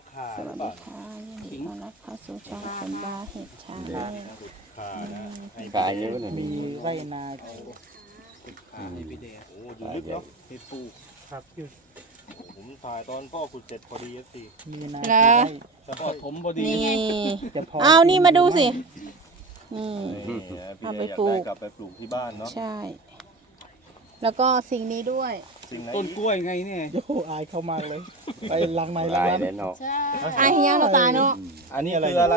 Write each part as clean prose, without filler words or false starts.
ขาสวัสดีค่ะยินดีต้อนรับเข้าสู่ช่องคนบ้าเห็ดชาแนลขานะให้ขายเยอะเลยมีไร่นาขาให้พี่เดชโอ้อยู่ลึกเนาะให้ปลูกครับอยู่ผมถ่ายตอนพ่อขุดเสร็จพอดีสิมีนาแล้วแต่พ่อถมพอดีนี่จะพอเอานี่มาดูสินี่พี่เอาเดไปชอยากปลูกได้กลับไปปลูกที่บ้านเนาะใช่ แล้วก็สิ่งนี้ด้วยสิ่งไหนต้นกล้วยไงเนี่ยโอ้อายเข้ามากเลย ไปลังในลัลาง ยนั้นแล้วเนาะไอ้เฮียเราตาเนาะอันนี้คืออะไร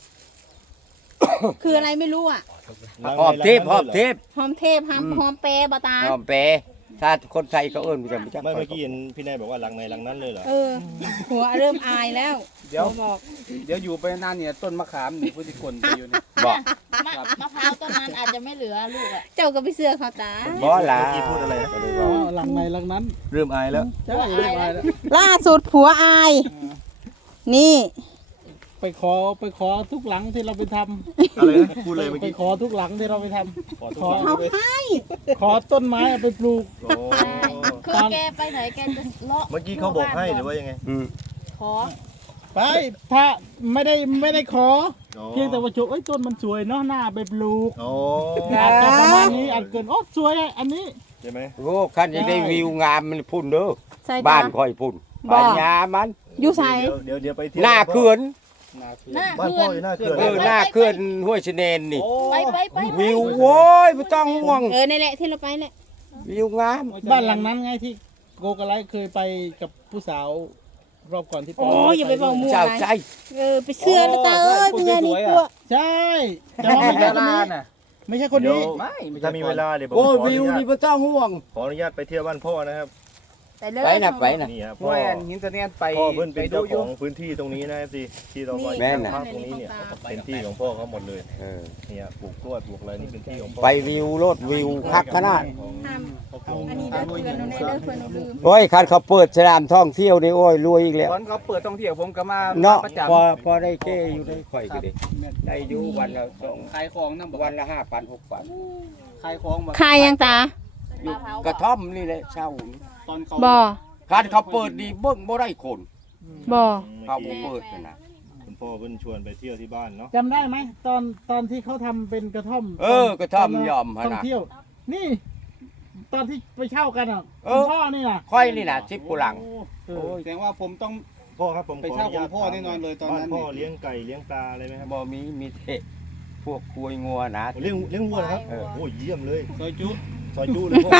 คืออะไรไม่รู้อ่ะหอมทิพย์หอมทิพย์หอมเทพหอมเปรบตาหอมเปถ้าคนไทยเขาเอิ้นมันจะไม่จักไม่เมื่อกี้เห็นพี่นายบอกว่าหลังในหลังนั้นเลยเหรอเออ หัวเริ่มอายแล้วเดี๋ยวบอกเดี๋ยวอยู่ไปนานเนี่ยต้นมะขามนี่พุทธิกลไปอยู่นี่บอกมะพร้าวต้นนั้นอาจจะไม่เหลือลูกอ่ะเจ้าก็ไปเสื้อเขาตาบ่ล่ะเมื่อกี้พูดอะไรนะอ๋อหลังในลังนั้นเริ่มอายแล้วใช่เรียบร้อยแล้วล่าสุดผัวอาย นี่ไปขอทุกหลังที่เราไปทอะไรนะพูดเลยำเมื่อไปกี้ขอทุกหลังที่เราไปทขอโทขอษเขาให้ำขอต้นไม้เอาไปปลูกโอ้คือแกไปไหนแกจะเลาะเมื่อกี้เขาบอกให้หรือว่ายังไงอืมขอไปถ้าไม่ได้ขอโอ้เพียงแต่ว่าโชว์เอ้ยต้นมันสวยเนาะหน้าไปปลูกโอ้อาจจะประมาณนี้อาจเกินโอ้สวยอันนี้ใช่ไหมโอ้คันยังได้วิวงามมันพุ่นเด้อใส่บ้าตานค่อยพุ่นบ่ปัญญามันอยู่ใส่เดี๋ยวไปเที่ยวหน้าเขื่อนนาคือหน้าบ้านเพื่พ่ออน อยู่หน้าเขื่อนเออหน้าเขื่อนห้วยชะเนนนี่ไปวิวโว้ยไม่ต้องห่วงนี่แหละที่เราไปแหละวิวงามบ้านหลังนั้นไงที่โกกะไลเคยไปกับผู้สาวรอบก่อนที่โอ้ยอย่าไปบอกมั่วเจ้าอะไรใจไปเสื้อแล้วตาเอ้ยเป็นไงนี่ตัวใช่แต่ว่าไม่ใช่คนดารานี้น่ะไม่ใช่คนนี้ไม่ไม่ใช่ถ้ามีเวลาเดี๋ยวผมโอ้ยขออวิวนุญาตนี่ไม่ต้องห่วงขออนุญาตไปเที่ยวบ้านพ่อนะครับไปเลยไปนะไปนะนี่ครับห้พ่อวยอันหินตะเนียนไปพ่อเพิ่นไปเป็นดูเจ้าอขยู่องพื้นที่ตรงนี้นะสิที่เราไปแม่นน่ะภาพตรงนี้เนี่ยเป็นที่ของพ่อเขาหมดเลยเออเนี่ยปลูกกล้วยปลูกอะไรนี่เป็นที่ของพ่อไปวิวรถวิวคักขนาดของห้ามครอบครัวอันนี้เด้อเพื่อนเราแน่เด้อเพื่อนเราลืมโอ้ยคันเขาเปิดสนามท่องเที่ยวนี่โอ้ยรวยอีกแล้วตอนเขาเปิดท่องเที่ยวผมก็มาเนาะประพจำอได้เก้อยู่ได้ข่อยก็ได้ได้อยู่วันละสองขายของนั่งบอกวันละ5,000 6,000 ขายของใครยังตาอยู่กระท่อมนี่แหละเช่าตอนเขาบ่คันเขาเปิดดีเบิ่งบ่ได้คนบ่เขาบ่เปิดนะคุณพ่อเพิ่นชวนไปเที่ยวที่บ้านเนาะจำได้ไหมตอนที่เขาทำเป็นกระท่อมเออกระท่อมยอมท่หั่นองน่ะเที่ยว นี่ ตอนที่ไปเช่ากันอ่ะเอคุณอพ่อนี่น่ะค่อยนี่น่ะ10กุหลังเอโอ้อแสดงว่าผมต้องพ่อครับผมไปเช่าของพ่อแน่นอนเลยตอนนั้นบ้านพ่อเลี้ยงไก่เลี้ยงปลาอะไรไหมครับบ่มีเทะพวกคุยงัวนะเลี้ยงวัวนะครับเออโอ้ยเยี่ยมเลยซอยจุซอยจู้เลยพ่อ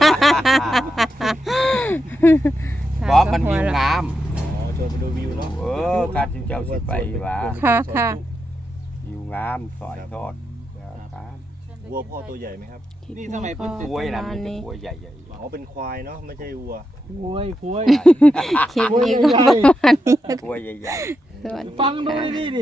เพราะมันวิวงามอ๋อชวนไปดูวิวเนาะเออคันที่เจ้าสิไปว่าค่ะค่ะวิวงามสอยทอดครับวัวพ่อตัวใหญ่ไหมครับนี่ทำไมเพิ่นกล้วยน่ะมีแต่กล้วยใหญ่อ๋อเป็นควายเนาะไม่ใช่วัวคุยคลิปนี้ก็ใหญ่อันนี้ๆกล้วยใหญ่สวัสดีฟังดูดีดิ